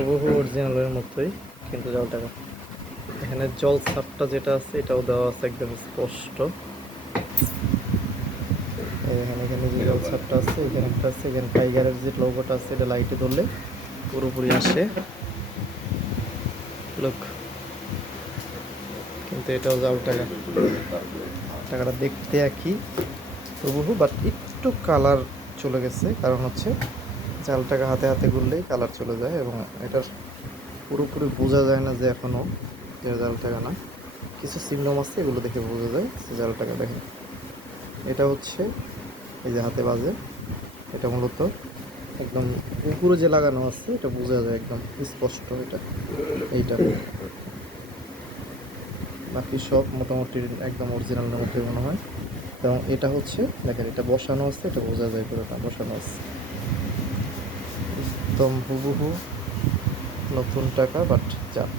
হুবহু অরিজিনালের মতোই, কিন্তু জাল টাকা। এখানে জল ছাপটা যেটা আছে এটাও দেওয়া আছে একদম স্পষ্ট। এখানে এখানে যে জল ছাপটা আছে, এখানে একটা আছে, এখানে টাইগারের যে লোগোটা আছে এটা লাইটে ধরলে পুরোপুরি আসে। লোক, কিন্তু এটাও জাল টাকা। টাকাটা দেখতে একই হুবহু, বাট একটু কালার চলে গেছে, কারণ হচ্ছে জাল টাকা হাতে হাতে গুললেই কালার চলে যায় এবং এটার পুরোপুরি বোঝা যায় না যে এখনো যে জাল টাকা না। কিছু সিমনম আছে, এগুলো দেখে বোঝা যায় যে জাল টাকা। দেখেন, এটা হচ্ছে এই যে হাতে বাজে, এটা মূলত একদম উপরে যে লাগানো আছে এটা বোঝা যায় একদম স্পষ্ট। এটা এইটা, বাকি সব মোটামুটি একদম অরিজিনালের মতোই মনে হয়। এবং এটা হচ্ছে দেখেন, এটা বসানো আছে, এটা বোঝা যায় পুরোটা বসানো আছে, একদম হুবহু নতুন টাকা বাট জাল।